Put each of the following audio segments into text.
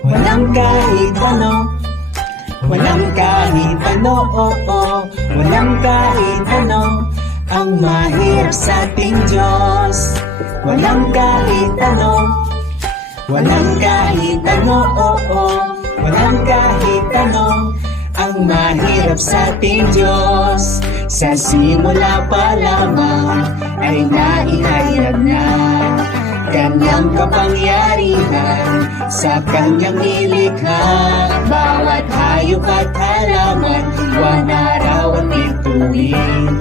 Walang kahit ano, walang kahit ano, walang kahit ano ang mahirap sa ating Diyos. Walang kahit ano, walang kahit ano, walang kahit ano ang mahirap sa ating Diyos. Sa simula pa lamang ay naihayag na Kanyang kapangyarihan sa Kanyang nilikha. Bawat hayop at halaman, buwan, araw at bituin,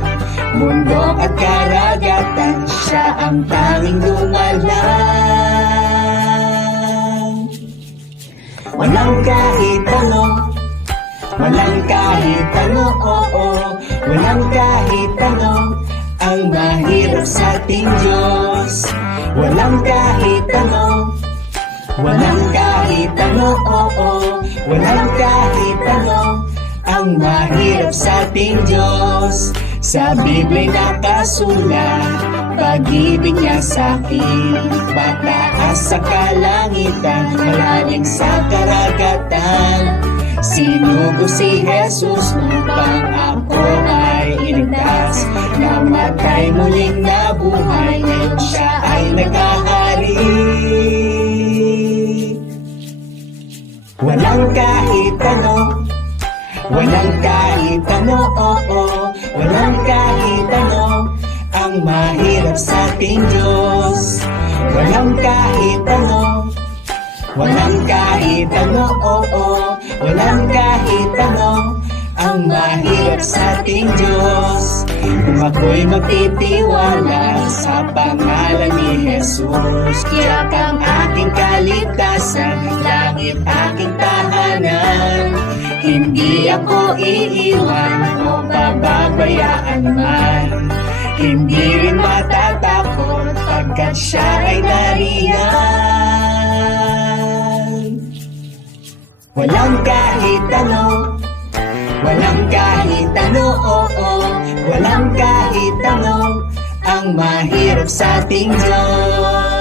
bundok at karagatan, Siya ang tanging dumalang. Walang kahit ano, walang kahit ano, walang kahit ano ang mahirap sa ating Diyos. Walang kahit ano, walang kahit ano, walang kahit ano ang mahirap sa ating Diyos. Sa Biblia nakasulat, pag-ibig niya sa'kin, mataas sa kalangitan, malalim sa karagatan. Sinugo si Jesus upang ako ay iligtas. Namatay, muling nabuhay, ngayon siya ay naghahari. Walang kahit ano, walang kahit ano, walang kahit ano ang mahirap sa ating Diyos. Walang kahit ano, walang kahit ano, walang kahit ano ang mahirap sa ating Diyos. Kung ako'y magtitiwala sa pangalan ni Jesus, tiyak ang aking kaligtasan, langit aking tahanan. Hindi ako iiwan o pababayaan man, hindi rin matatakot pagkat siya ay nariyan. Walang kahit ano, walang kahit ano, walang kahit ano ang mahirap sa ating Diyos.